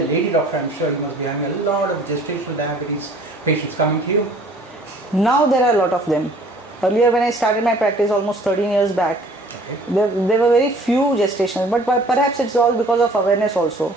a lady doctor, I'm sure you must be having a lot of gestational diabetes patients coming to you. Now there are a lot of them. Earlier when I started my practice almost 13 years back, there were very few gestational, but perhaps it's all because of awareness also.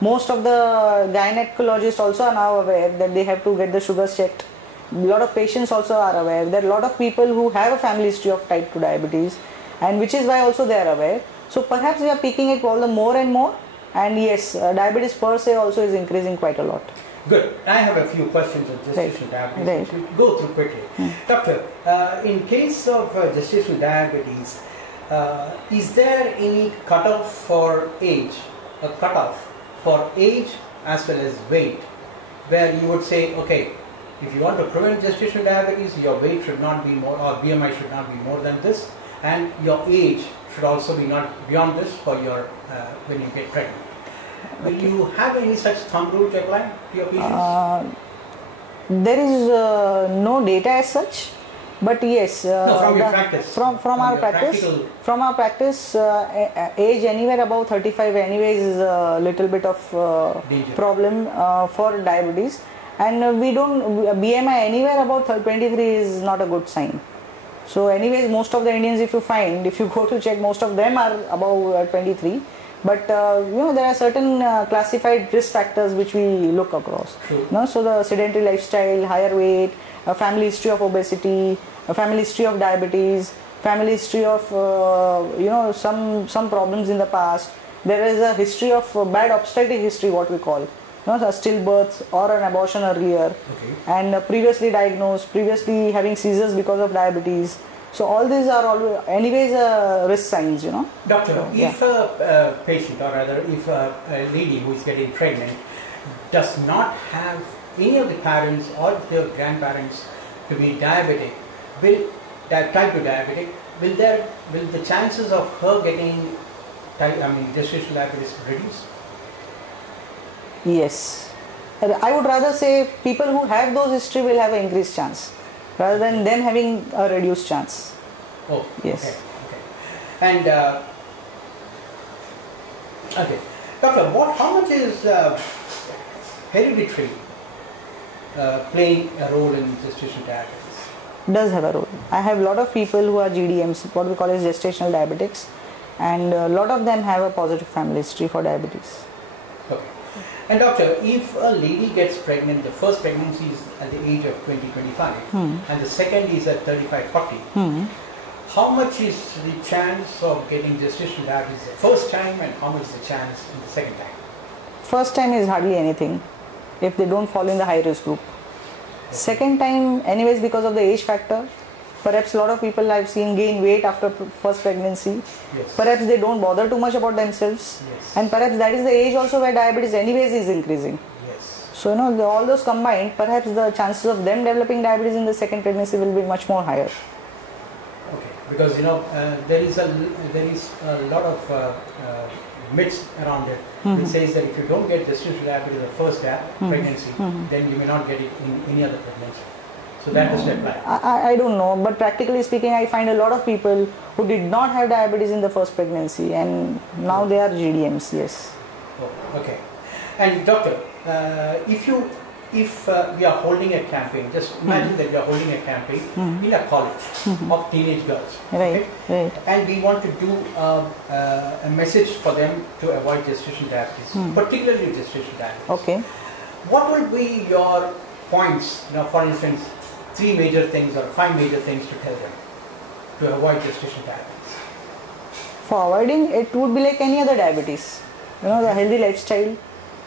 Most of the gynecologists also are now aware that they have to get the sugars checked. A lot of patients also are aware. There are a lot of people who have a family history of type 2 diabetes, and which is why also they are aware. So perhaps we are picking it all the more and more, and yes, diabetes per se also is increasing quite a lot. Good. I have a few questions on gestational diabetes, which we'll go through quickly. Doctor, in case of gestational diabetes, is there any cutoff for age, a cutoff for age as well as weight, where you would say, okay, if you want to prevent gestational diabetes, your weight should not be more, or BMI should not be more than this, and your age should also be not beyond this for your when you get pregnant. Will you have any such thumb rule to apply to your patients? There is no data as such, but yes, no, from your practice. From our practice, age anywhere above 35 anyways is a little bit of problem for diabetes, and we don't BMI anywhere about 23 is not a good sign. So anyways, most of the Indians, if you go to check, most of them are above 23. But there are certain classified risk factors which we look across. So the sedentary lifestyle, higher weight, a family history of obesity, a family history of diabetes, family history of some problems in the past. There is a history of bad obstetric history, what we call, a stillbirth or an abortion earlier, and previously diagnosed, previously having seizures because of diabetes. So all these are always, anyways, risk signs, Doctor, so, if a patient, or rather if a lady who is getting pregnant does not have any of the parents or their grandparents to be diabetic, type 2 diabetic, will the chances of her getting gestational diabetes reduce? Yes. I would rather say people who have those history will have an increased chance, rather than them having a reduced chance. Oh, yes. Okay. And Doctor, how much is hereditary playing a role in gestational diabetes? Does have a role. I have a lot of people who are GDMs, what we call as gestational diabetics, and a lot of them have a positive family history for diabetes. Okay. And doctor, if a lady gets pregnant, the first pregnancy is at the age of 20-25 and the second is at 35-40, how much is the chance of getting gestational diabetes the first time, and how much is the chance in the second time? First time is hardly anything if they don't fall in the high risk group. Second time, anyways, because of the age factor, perhaps a lot of people I've seen gain weight after first pregnancy. Perhaps they don't bother too much about themselves, and perhaps that is the age also where diabetes anyways is increasing. So all those combined, perhaps the chances of them developing diabetes in the second pregnancy will be much more higher. Okay, because there is a lot of myths around it. It says that if you don't get gestational diabetes in the first pregnancy, then you may not get it in any other pregnancy. So that doesn't apply. I don't know, but practically speaking, I find a lot of people who did not have diabetes in the first pregnancy and now they are GDMs. Yes. Oh, okay. And doctor, if we are holding a campaign, just imagine that we are holding a campaign in a college of teenage girls, right? And we want to do a message for them to avoid gestational diabetes, particularly gestational diabetes. Okay. What would be your points? For instance, 3 major things or 5 major things to tell them to avoid gestational diabetes. For avoiding, it would be like any other diabetes. The healthy lifestyle,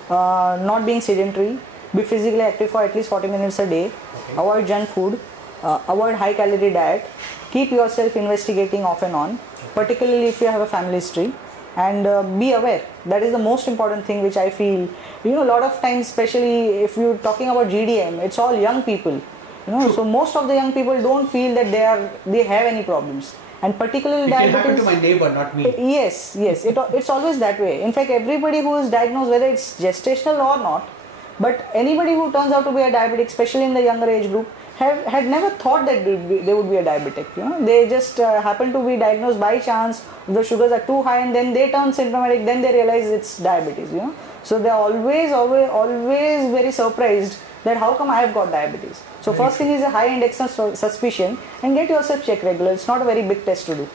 not being sedentary, be physically active for at least 40 minutes a day, avoid junk food, avoid high calorie diet, keep yourself investigating off and on, particularly if you have a family history, and be aware. That is the most important thing which I feel. A lot of times, especially if you're talking about GDM, it's all young people. So most of the young people don't feel that they have any problems, and particularly it diabetes. It can happen to my neighbor, not me. Yes, it's always that way. In fact, everybody who is diagnosed, whether it's gestational or not, but anybody who turns out to be a diabetic, especially in the younger age group, had never thought that they would be a diabetic. They just happen to be diagnosed by chance. The sugars are too high, and then they turn symptomatic. Then they realize it's diabetes. So they are always very surprised that how come I have got diabetes. So first thing is a high index of suspicion, and get yourself checked regular. It's not a very big test to do.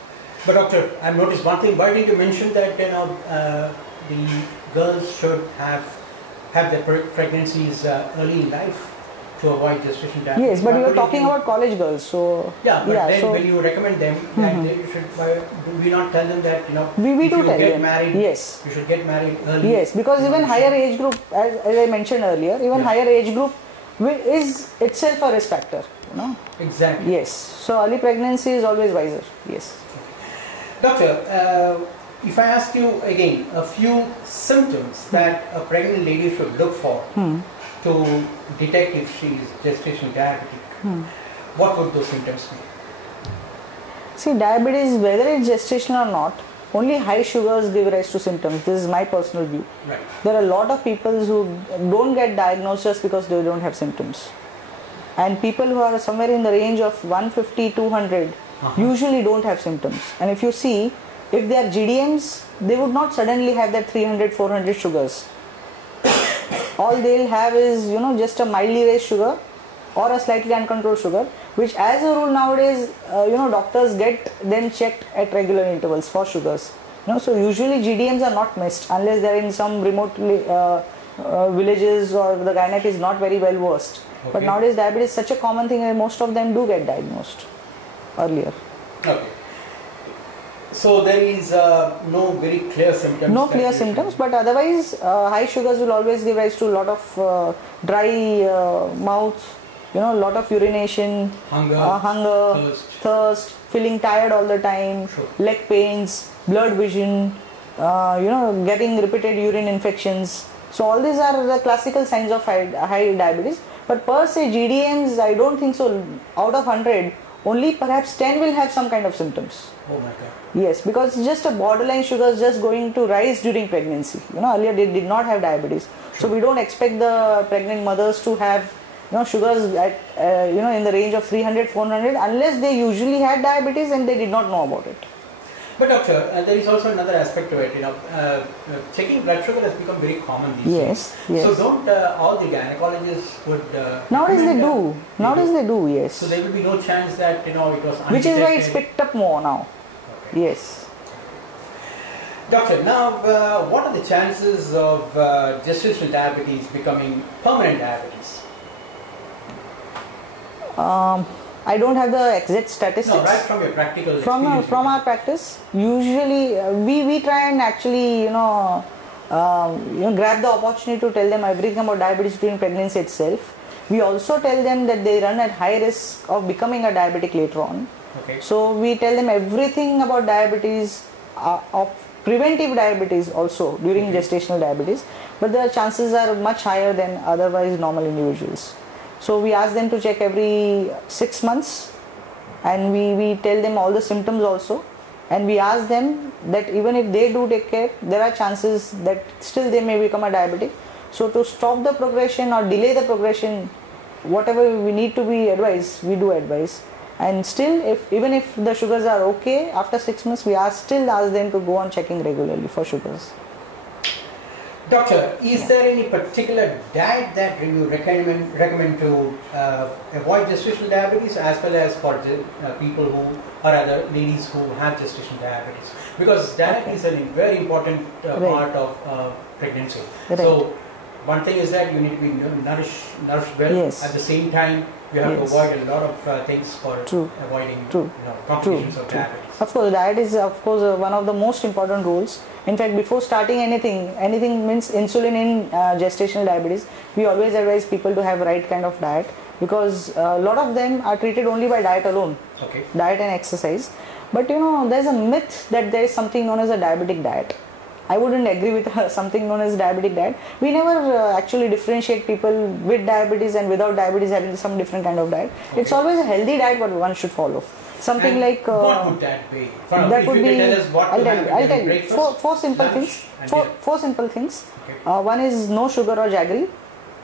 But doctor, I've noticed one thing. Why didn't you mention that the girls should have their pregnancies early in life to avoid gestational diabetes? Yes, but you are talking about college girls, so yeah. But then when you recommend them, you should. Do we not tell them that we do tell them. Married, yes, you should get married early. Yes, because even higher age group, as I mentioned earlier, even higher age group is itself a risk factor. Exactly. Yes. So early pregnancy is always wiser. Yes. Doctor, if I ask you again a few symptoms that a pregnant lady should look for to detect if she is gestational diabetic, what would those symptoms be? See, diabetes, whether it's gestational or not, only high sugars give rise to symptoms. This is my personal view. Right. There are a lot of people who don't get diagnosed just because they don't have symptoms. And people who are somewhere in the range of 150, 200 usually don't have symptoms. And if you see, if they are GDMs, they would not suddenly have that 300, 400 sugars. All they'll have is, just a mildly raised sugar or a slightly uncontrolled sugar, which as a rule nowadays, doctors get them checked at regular intervals for sugars. So usually GDMs are not missed unless they're in some remote villages or the gynec is not very well versed. Okay. But nowadays diabetes is such a common thing and most of them do get diagnosed earlier. Okay. So there is no very clear symptoms. No clear symptoms, but otherwise high sugars will always give rise to a lot of dry mouth, a lot of urination, hunger, thirst, feeling tired all the time, leg pains, blurred vision, getting repeated urine infections. So all these are the classical signs of high diabetes. But per se GDMs, I don't think so. Out of 100, only perhaps 10 will have some kind of symptoms. Oh my God. Yes, because it's just a borderline sugar is just going to rise during pregnancy. Earlier they did not have diabetes. So we don't expect the pregnant mothers to have sugars at in the range of 300, 400 unless they usually had diabetes and they did not know about it. But doctor, there is also another aspect to it. Checking blood sugar has become very common these days. Yes. So don't all the gynecologists would nowadays they do. Nowadays they do. Yes. So there will be no chance that it was undetected. Which is why it's picked up more now. Okay. Yes. Doctor, now what are the chances of gestational diabetes becoming permanent diabetes? I don't have the exact statistics. No, right from your practical experience. From our practice, usually we try and actually grab the opportunity to tell them everything about diabetes during pregnancy itself. We also tell them that they run at high risk of becoming a diabetic later on. Okay. So we tell them everything about diabetes, of preventive diabetes also during gestational diabetes, but the chances are much higher than otherwise normal individuals. So we ask them to check every 6 months and we tell them all the symptoms also, and we ask them that even if they do take care, there are chances that still they may become a diabetic. So to stop the progression or delay the progression, whatever we need to be advised, we do advise. And still, even if the sugars are okay, after 6 months, we still ask them to go on checking regularly for sugars. Doctor, is there any particular diet that you recommend to avoid gestational diabetes as well as for people who are other ladies who have gestational diabetes? Because diet is a very important part of pregnancy. Right. So one thing is that you need to be nourished well. Yes. At the same time, you have to avoid a lot of things for avoiding complications of diabetes. Of course, diet is one of the most important roles. In fact, before starting anything means insulin in gestational diabetes, we always advise people to have right kind of diet, because a lot of them are treated only by diet alone, diet and exercise. But there's a myth that there is something known as a diabetic diet. I wouldn't agree with something known as diabetic diet. We never actually differentiate people with diabetes and without diabetes having some different kind of diet. It's always a healthy diet what one should follow. Something like what would that be? That would be. I'll tell you. Four simple things. Four simple things. One is no sugar or jaggery.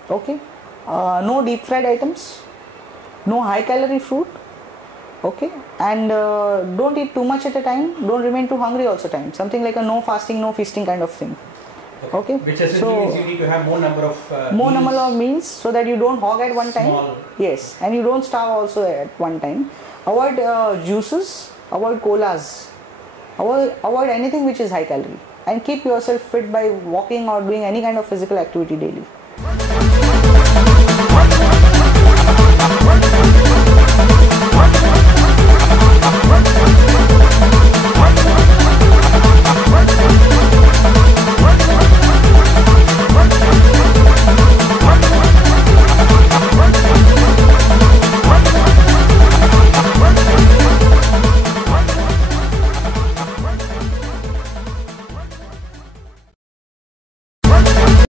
Okay. No deep fried items. no high calorie food, okay, and don't eat too much at a time, don't remain too hungry also time, something like a no fasting no feasting kind of thing. Okay, which essentially means you need to have more number of meals so that you don't hog at one time. Small. Yes, and you don't starve also at one time. Avoid juices, avoid colas, avoid anything which is high calorie, and keep yourself fit by walking or doing any kind of physical activity daily.